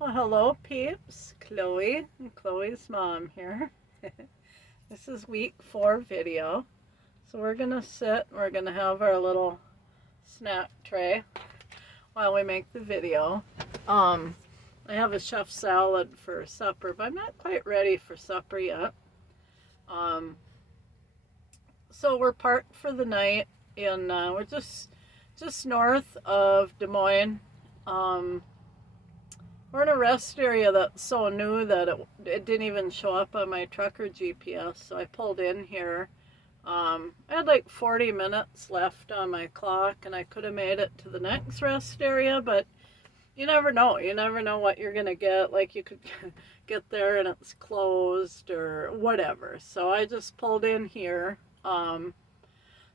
Well, hello, peeps. Chloe and Chloe's mom here. This is week 4 video. So we're going to sit and we're going to have our little snack tray while we make the video. I have a chef salad for supper, but I'm not quite ready for supper yet. Um, so we're parked for the night we're just north of Des Moines. We're in a rest area that's so new that it didn't even show up on my trucker GPS, so I pulled in here. I had like 40 minutes left on my clock, and I could have made it to the next rest area, but you never know. You never know what you're going to get. Like, you could get there and it's closed or whatever. So I just pulled in here.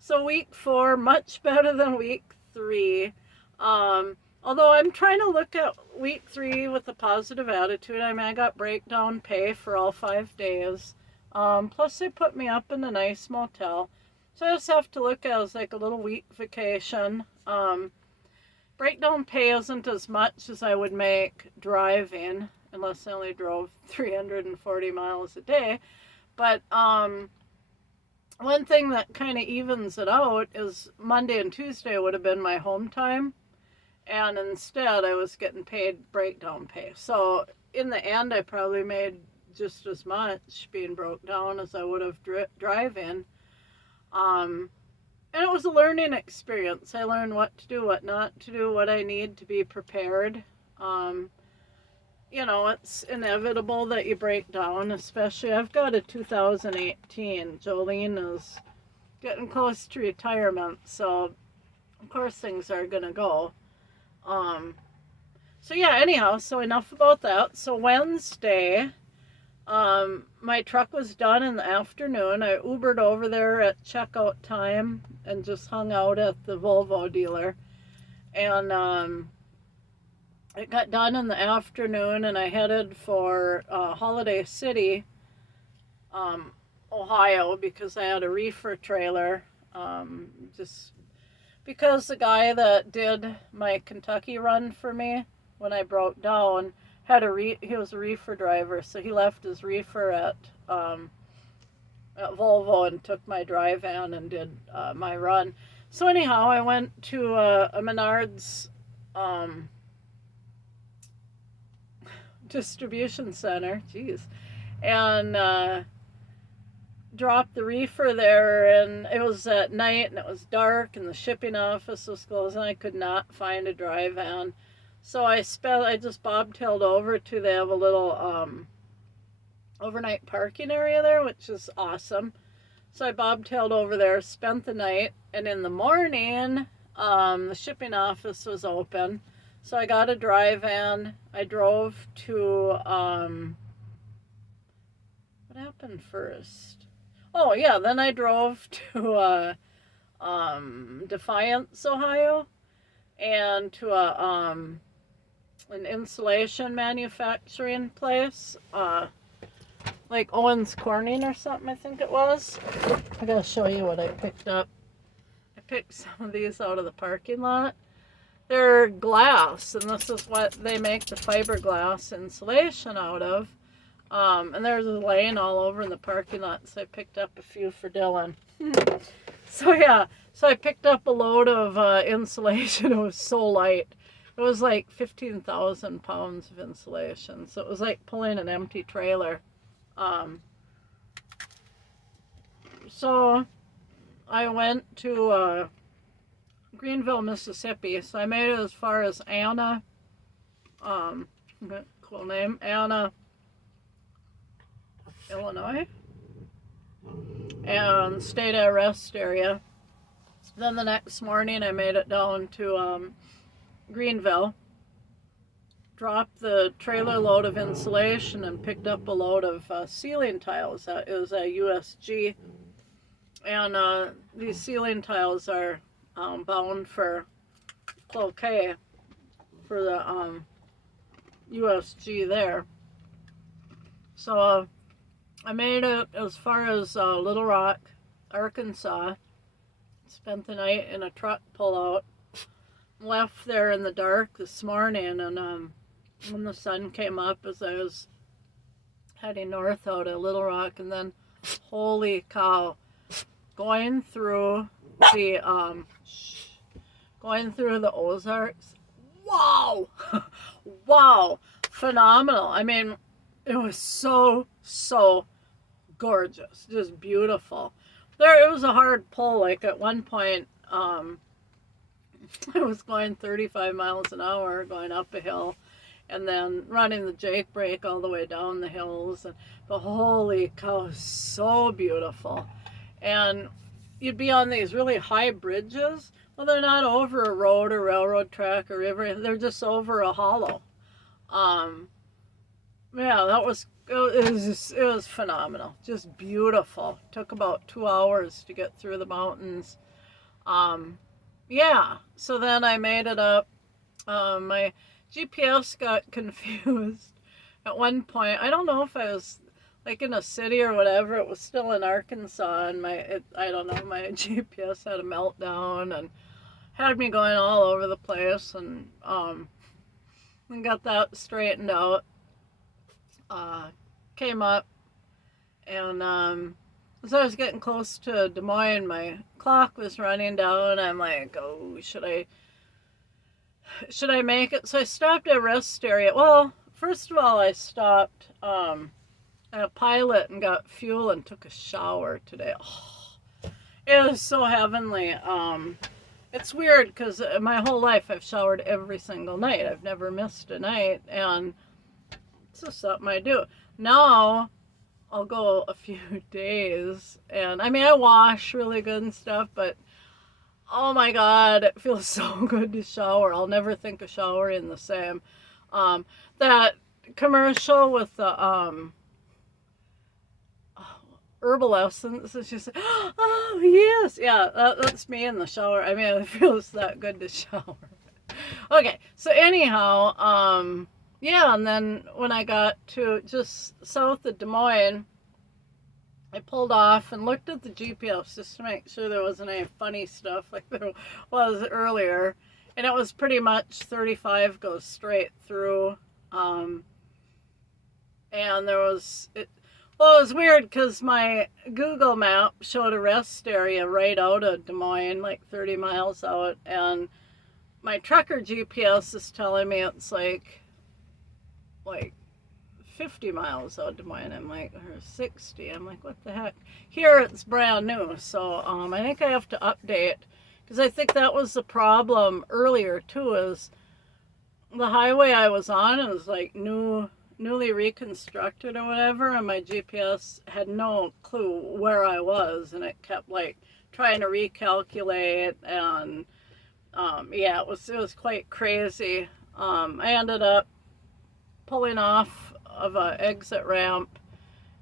So week 4, much better than week 3. Although I'm trying to look at week 3 with a positive attitude. I mean, I got breakdown pay for all 5 days. Plus they put me up in a nice motel. So I just have to look at it as like a little week vacation. Breakdown pay isn't as much as I would make driving, unless I only drove 340 miles a day. But one thing that kind of evens it out is Monday and Tuesday would have been my home time. And instead I was getting paid breakdown pay. So in the end I probably made just as much being broke down as I would have driving. And it was a learning experience. I learned what to do, what not to do, what I need to be prepared. It's inevitable that you break down, especially I've got a 2018. Jolene is getting close to retirement, so of course things are gonna go. So yeah, anyhow, so enough about that. So Wednesday, my truck was done in the afternoon. I Ubered over there at checkout time and just hung out at the Volvo dealer. And it got done in the afternoon, and I headed for Holiday City, Ohio, because I had a reefer trailer. Just because the guy that did my Kentucky run for me when I broke down he was a reefer driver, so he left his reefer at Volvo and took my dry van and did my run. So anyhow, I went to a Menards distribution center, and dropped the reefer there, and it was at night and it was dark and the shipping office was closed and I could not find a dry van. So I just bobtailed over to, they have a little overnight parking area there, which is awesome. So I bobtailed over there, spent the night, and in the morning the shipping office was open. So I got a dry van. I drove to what happened first? Oh yeah, then I drove to Defiance, Ohio, and to an insulation manufacturing place, like Owens Corning or something, I think it was. I gotta show you what I picked up. I picked some of these out of the parking lot. They're glass, and this is what they make the fiberglass insulation out of. And there's a laying all over in the parking lot, so I picked up a few for Dylan. So I picked up a load of insulation. It was so light. It was like 15,000 pounds of insulation, so it was like pulling an empty trailer. So I went to Greenville, Mississippi. So I made it as far as Anna. Cool name, Anna, Illinois, and stayed at a rest area. Then the next morning I made it down to Greenville, dropped the trailer load of insulation and picked up a load of ceiling tiles. It was a USG, and these ceiling tiles are bound for cloquet for the USG there. So I made it as far as Little Rock, Arkansas. Spent the night in a truck pullout. Left there in the dark this morning, and when the sun came up as I was heading north out of Little Rock, and then holy cow, going through the Ozarks. Wow. Wow, phenomenal. I mean, it was so gorgeous, just beautiful. It was a hard pull. Like at one point, I was going 35 miles an hour going up a hill, and then running the Jake brake all the way down the hills. And the holy cow, so beautiful. And you'd be on these really high bridges. Well, they're not over a road or railroad track or river. They're just over a hollow. Yeah, it was phenomenal. Just beautiful. Took about 2 hours to get through the mountains. Yeah, so then I made it up. My GPS got confused at one point. I don't know if I was like in a city or whatever. It was still in Arkansas, and I don't know, my GPS had a meltdown and had me going all over the place, and got that straightened out. Came up, and as I was getting close to Des Moines, my clock was running down. I'm like, oh, should I make it? So I stopped at a rest area. Well, first of all, I stopped at a Pilot and got fuel and took a shower today. Oh, it was so heavenly. It's weird because my whole life I've showered every single night. I've never missed a night, and it's just something I do. Now I'll go a few days, and I mean, I wash really good and stuff, but oh my God, it feels so good to shower. I'll never think of showering the same. That commercial with the herbal essence, it's just, oh yes, yeah, that's me in the shower. I mean, it feels that good to shower. Okay, so anyhow, yeah, and then when I got to just south of Des Moines, I pulled off and looked at the GPS just to make sure there wasn't any funny stuff like there was earlier. And it was pretty much 35 goes straight through. And there was, it was weird because my Google map showed a rest area right out of Des Moines, like 30 miles out. And my trucker GPS is telling me it's like 50 miles out of Des Moines. I'm like, or 60. I'm like, what the heck? Here it's brand new. So I think I have to update, because I think that was the problem earlier too, is the highway I was on is like newly reconstructed or whatever, and my GPS had no clue where I was, and it kept like trying to recalculate, and yeah, it was quite crazy. I ended up pulling off of an exit ramp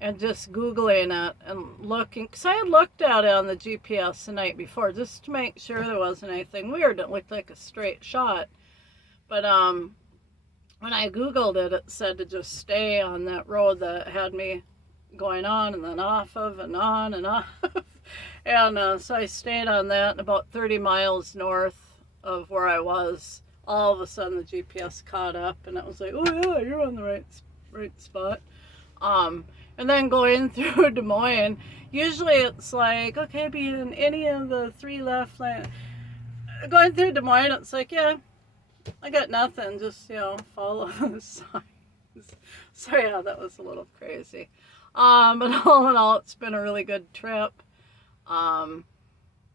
and just Googling it and looking, because I had looked at it on the GPS the night before just to make sure there wasn't anything weird. It looked like a straight shot. But when I Googled it, it said to just stay on that road that had me going on and then off of and on and off. And so I stayed on that, and about 30 miles north of where I was, all of a sudden the GPS caught up, and it was like, oh yeah, you're on the right spot. And then going through Des Moines, usually it's like, okay, be in any of the 3 left lanes. Going through Des Moines, it's like, yeah, I got nothing, just, follow the signs. So yeah, that was a little crazy. But all in all, it's been a really good trip.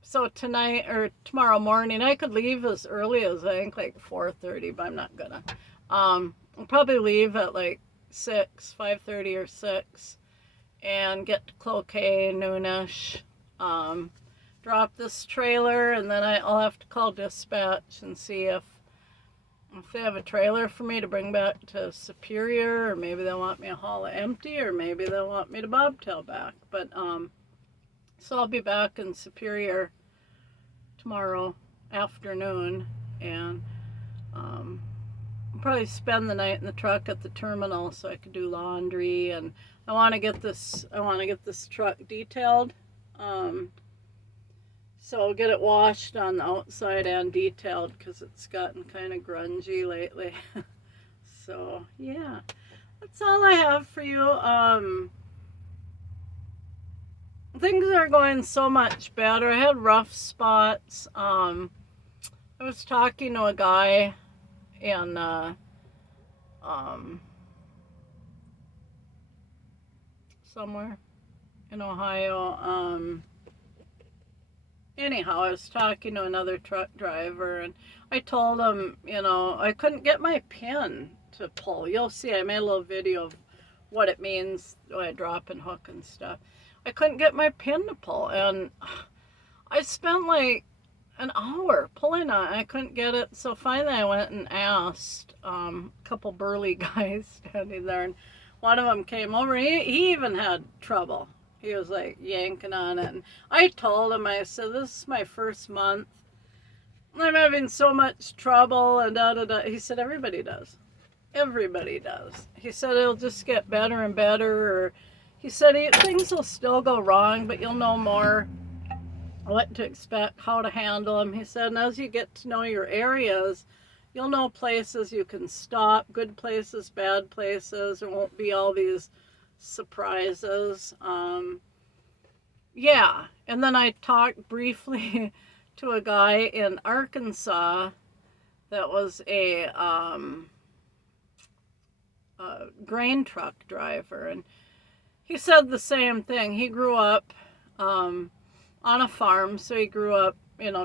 So tonight or tomorrow morning, I could leave as early as I think like 4:30, but I'm not gonna. I'll probably leave at like 5:30 or 6, and get to Cloquet noonish. Drop this trailer, and then I'll have to call dispatch and see if they have a trailer for me to bring back to Superior, or maybe they'll want me to haul it empty, or maybe they'll want me to bobtail back. But so I'll be back in Superior tomorrow afternoon, and I'll probably spend the night in the truck at the terminal so I could do laundry. And I want to get this truck detailed. So I'll get it washed on the outside and detailed, because it's gotten kind of grungy lately. So yeah, that's all I have for you. Things are going so much better. I had rough spots. I was talking to a guy in somewhere in Ohio. Anyhow, I was talking to another truck driver, and I told him, I couldn't get my pin to pull. You'll see, I made a little video of what it means when I drop and hook and stuff. I couldn't get my pin to pull, and I spent like an hour pulling on it. I couldn't get it, so finally I went and asked a couple burly guys standing there, and one of them came over. He even had trouble. He was like yanking on it, and I told him, I said, this is my first month. I'm having so much trouble, and da da da. He said, everybody does. Everybody does. He said, it'll just get better and better. Or he said, things will still go wrong, but you'll know more what to expect, how to handle them. He said, and as you get to know your areas, you'll know places you can stop, good places, bad places. There won't be all these surprises. Yeah, and then I talked briefly to a guy in Arkansas that was a grain truck driver, and he said the same thing. He grew up on a farm, so he grew up,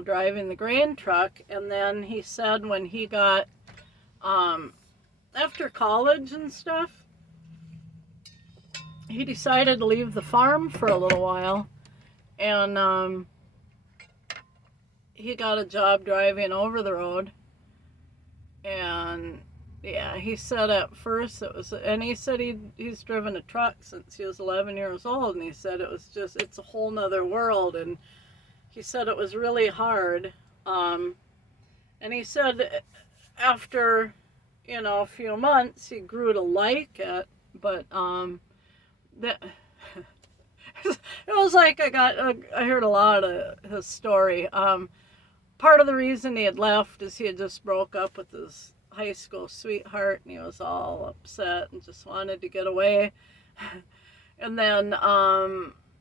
driving the grain truck, and then he said when he got after college and stuff, he decided to leave the farm for a little while, and he got a job driving over the road. And yeah, he said at first and he said he's driven a truck since he was 11 years old, and he said it's a whole nother world, and he said it was really hard. And he said after, a few months, he grew to like it, but that it was like I heard a lot of his story. Part of the reason he had left is he had just broke up with his high school sweetheart, and he was all upset and just wanted to get away. And then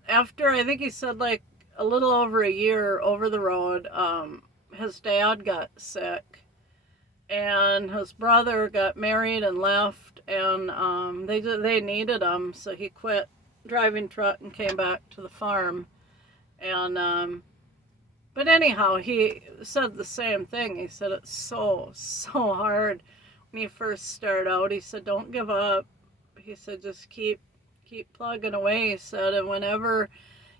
after, I think he said like a little over a year over the road, his dad got sick, and his brother got married and left, and they needed him, so he quit driving truck and came back to the farm. And but anyhow, he said the same thing. He said it's so hard when you first start out. He said don't give up. He said just keep plugging away. He said, and whenever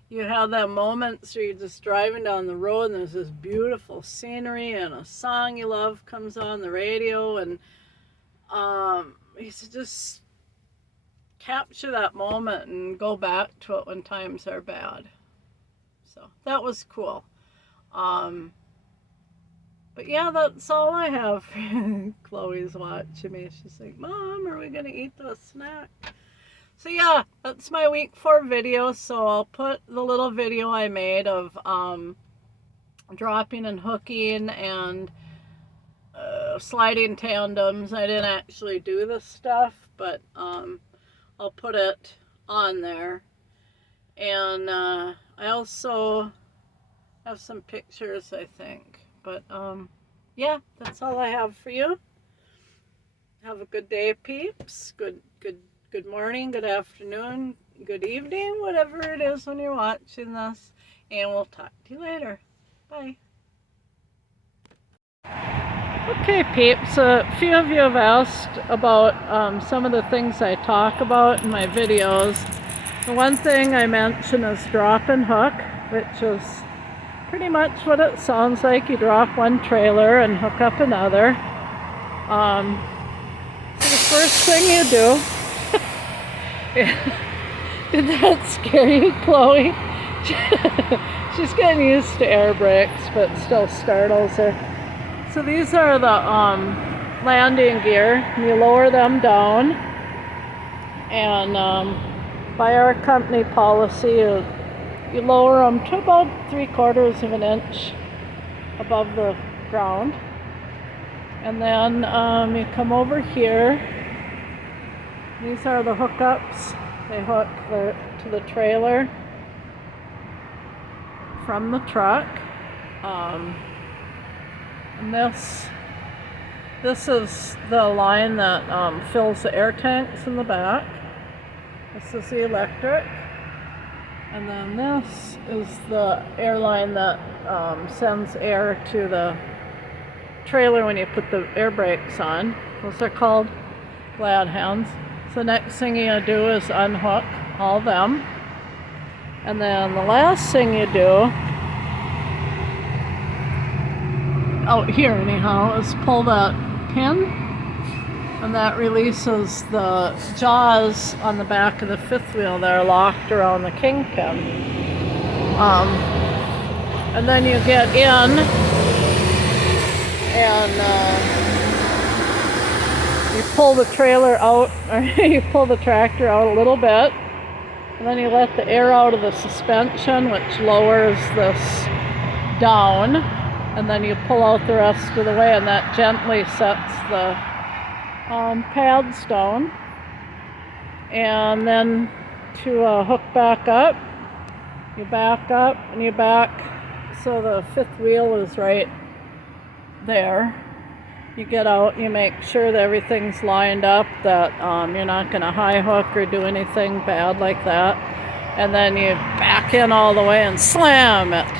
you have that moments where you're just driving down the road and there's this beautiful scenery and a song you love comes on the radio, and he said just capture that moment and go back to it when times are bad. So that was cool. But yeah, that's all I have. Chloe's watching me. She's like, Mom, are we gonna eat the snack? So yeah, that's my week 4 video. So I'll put the little video I made of dropping and hooking and sliding tandems. I didn't actually do this stuff, but I'll put it on there. And I also have some pictures, I think. But yeah, that's all I have for you. Have a good day, peeps. Good morning, good afternoon, good evening, whatever it is when you're watching this. And we'll talk to you later. Bye. Okay, peeps, a few of you have asked about some of the things I talk about in my videos. The one thing I mention is drop and hook, which is pretty much what it sounds like. You drop one trailer and hook up another. So the first thing you do, did that scare you, Chloe? She's getting used to air brakes, but still startles her. So these are the landing gear. You lower them down, and by our company policy, you lower them to about 3/4 of an inch above the ground. And then you come over here. These are the hookups. They hook to the trailer from the truck. And this is the line that fills the air tanks in the back. This is the electric. And then this is the air line that sends air to the trailer when you put the air brakes on. Those are called glad hands. So the next thing you do is unhook all them. And then the last thing you do, out here anyhow, is pull that pin, and that releases the jaws on the back of the fifth wheel that are locked around the kingpin. And then you get in and you pull the trailer out, or you pull the tractor out a little bit, and then you let the air out of the suspension, which lowers this down, and then you pull out the rest of the way, and that gently sets the pads down. And then to hook back up, you back up and you back, so the fifth wheel is right there. You get out, you make sure that everything's lined up, that you're not going to high hook or do anything bad like that. And then you back in all the way and slam it.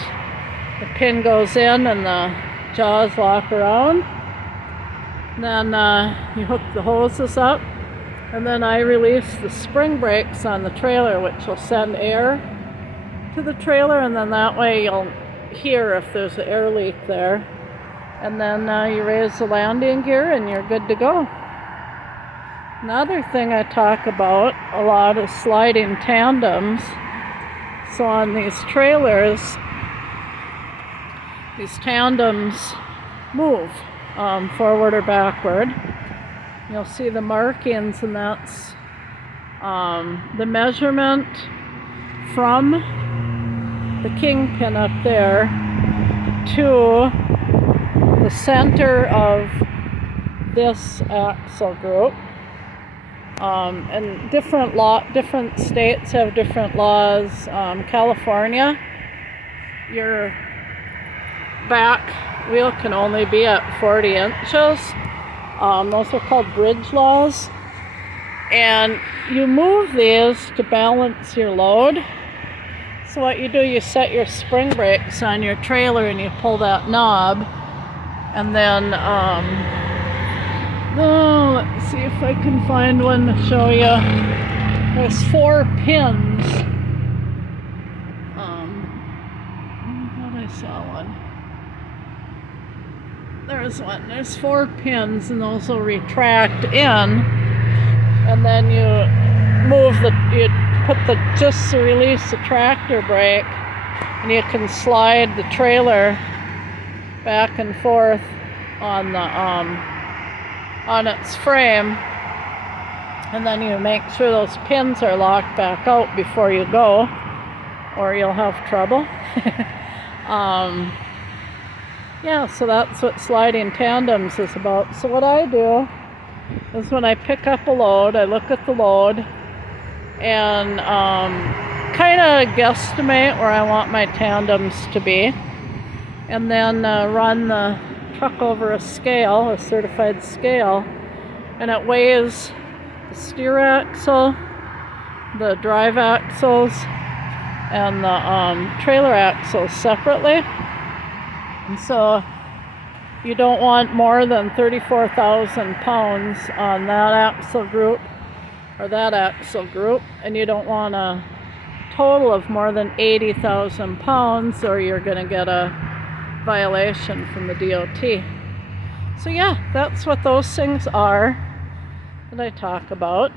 The pin goes in and the jaws lock around. Then you hook the hoses up, and then I release the spring brakes on the trailer, which will send air to the trailer, and then that way you'll hear if there's an air leak there. And then you raise the landing gear and you're good to go. Another thing I talk about a lot is sliding tandems. So on these trailers, these tandems move forward or backward. You'll see the markings, and that's the measurement from the kingpin up there to the center of this axle group. And different states have different laws. California, your back wheel can only be at 40 inches. Those are called bridge laws. And you move these to balance your load. So what you do, you set your spring brakes on your trailer and you pull that knob. And then, let's see if I can find one to show you. There's 4 pins. I thought I saw one. There's one. There's 4 pins, and those will retract in. And then you just to release the tractor brake, and you can slide the trailer back and forth on the on its frame, and then you make sure those pins are locked back out before you go, or you'll have trouble. Yeah, so that's what sliding tandems is about. So what I do is when I pick up a load, I look at the load and kind of guesstimate where I want my tandems to be, and then run the truck over a scale, a certified scale, and it weighs the steer axle, the drive axles, and the trailer axles separately. And so you don't want more than 34,000 pounds on that axle group or that axle group, and you don't want a total of more than 80,000 pounds, or you're going to get a violation from the DOT. So yeah, that's what those things are that I talk about.